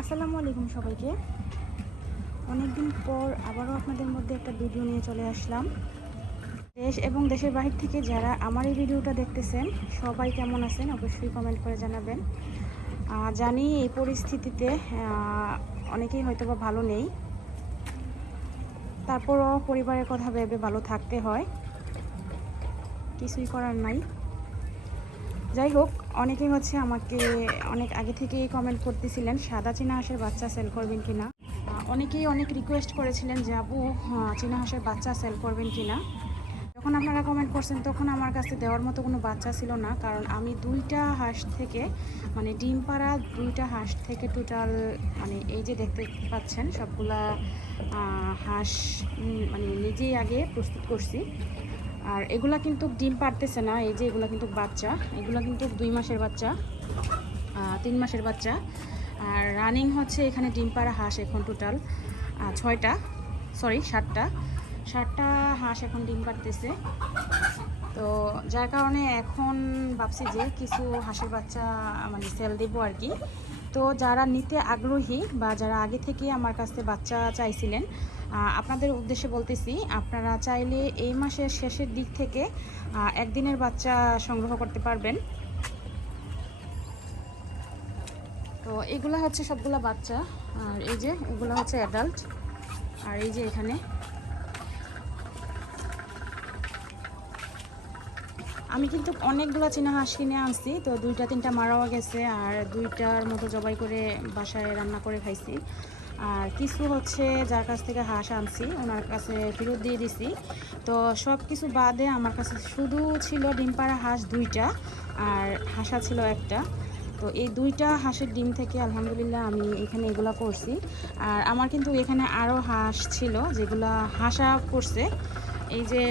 আসসালামু আলাইকুম সবাইকে। অনেকদিন পর আবারও আপনাদের মধ্যে একটা ভিডিও নিয়ে চলে আসলাম। দেশ এবং দেশের বাহির থেকে যারা আমার এই ভিডিওটা দেখতেছেন সবাই কেমন আছেন অবশ্যই কমেন্ট করে জানাবেন। জানি এই পরিস্থিতিতে অনেকেই হয়তোবা ভালো নেই, তারপরও পরিবারের কথা ভেবে ভালো থাকতে হয়, কিছুই করার নাই। যাই হোক, অনেকেই আমাকে অনেক আগে থেকেই কমেন্ট করতেছিলেন সাদা চীনা হাঁসের বাচ্চা সেল করবেন কিনা। অনেকেই অনেক রিকোয়েস্ট করেছিলেন যে আপু চীনা হাঁসের বাচ্চা সেল করবেন কিনা। যখন আপনারা কমেন্ট করছেন তখন আমার কাছে দেওয়ার মতো কোনো বাচ্চা ছিল না, কারণ আমি দুইটা হাঁস থেকে মানে ডিম পাড়া দুইটা হাঁস থেকে টোটাল মানে এই যে দেখতে পাচ্ছেন সবগুলা হাঁস মানে নিজেই আগে প্রস্তুত করছি। আর এগুলা কিন্তু ডিম পারতেছে না, এই যে এগুলা কিন্তু বাচ্চা, এগুলা কিন্তু 2 মাসের বাচ্চা, 3 মাসের বাচ্চা। আর রানিং এখানে ডিম পাড়া হাঁস এখন টোটাল 7টা হাঁস এখন ডিম পাড়তেছে। তো যার কারণে এখন ভাবছি যে কিছু হাঁসের বাচ্চা মানে সেল দেবো আর কি। তো যারা নিতে আগ্রহী বা যারা আগে থেকে আমার কাছে বাচ্চা চাইছিলেন, আপনাদের উদ্দেশ্যে বলতেছি, আপনারা চাইলে এই মাসের শেষের দিক থেকে একদিনের বাচ্চা সংগ্রহ করতে পারবেন। তো এগুলা সবগুলা বাচ্চা, আর এই যে এগুলা অ্যাডাল্ট। আর এই যে এখানে আমি কিন্তু অনেকগুলো চীনা হাঁস কিনে আনছি, তো 2-3টা মারাও গেছে, আর 2টার মতো জবাই করে বাসায় রান্না করে খাইছি। আর কিছু যার কাছ থেকে হাঁস আনছি ওনার কাছে ফেরত দিয়ে দিছি। তো সব কিছু বাদে আমার কাছে শুধু ছিল ডিম পাড়া হাঁস 2টা আর হাঁসা ছিল 1টা। তো এই 2টা হাঁসের ডিম থেকে আলহামদুলিল্লাহ আমি এখানে এগুলা করছি। আর আমার কিন্তু এখানে আরও হাঁস ছিল যেগুলা হাঁসা করছে। এই যে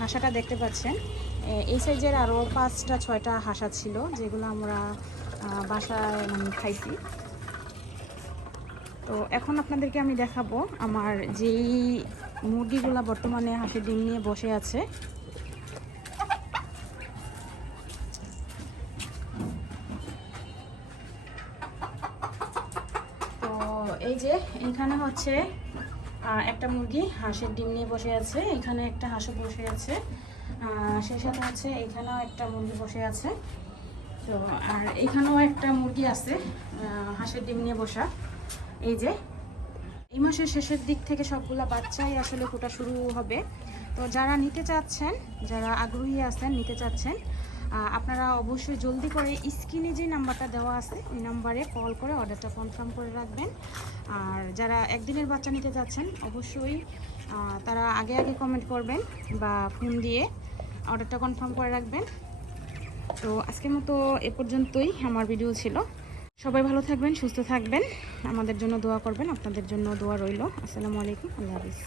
হাঁসাটা দেখতে পাচ্ছেন, এই সাইজের আরও 5-6টা হাঁসা ছিল যেগুলো আমরা বাসায় খাইছি। তো এখন আপনাদেরকে আমি দেখাবো আমার যেই মুরগিগুলা বর্তমানে হাঁসের ডিম নিয়ে বসে আছে। তো এই যে এখানে একটা মুরগি হাঁসের ডিম নিয়ে বসে আছে, এখানে একটা হাঁসও বসে আছে, সেই সাথে এখানেও একটা মুরগি বসে আছে। তো আর এখানেও একটা মুরগি আছে হাঁসের ডিম নিয়ে বসা। এই যে এই মাসের শেষের দিক থেকে সবগুলা বাচ্চাই আসলে ফোটা শুরু হবে। তো যারা নিতে চাচ্ছেন, যারা আগ্রহী আছেন নিতে চাচ্ছেন, আপনারা অবশ্যই জলদি করে স্ক্রিনে যে নাম্বারটা দেওয়া আছে ওই নাম্বারে কল করে অর্ডারটা কনফার্ম করে রাখবেন। আর যারা একদিনের বাচ্চা নিতে চাচ্ছেন অবশ্যই তারা আগে আগে কমেন্ট করবেন বা ফোন দিয়ে অর্ডারটা কনফার্ম করে রাখবেন। তো আজকের মতো এ পর্যন্তই আমার ভিডিও ছিল। সবাই ভালো থাকবেন, সুস্থ থাকবেন, আমাদের জন্য দোয়া করবেন, আপনাদের জন্য দোয়া রইল। আসসালামু আলাইকুম, আল্লাহ হাফিজ।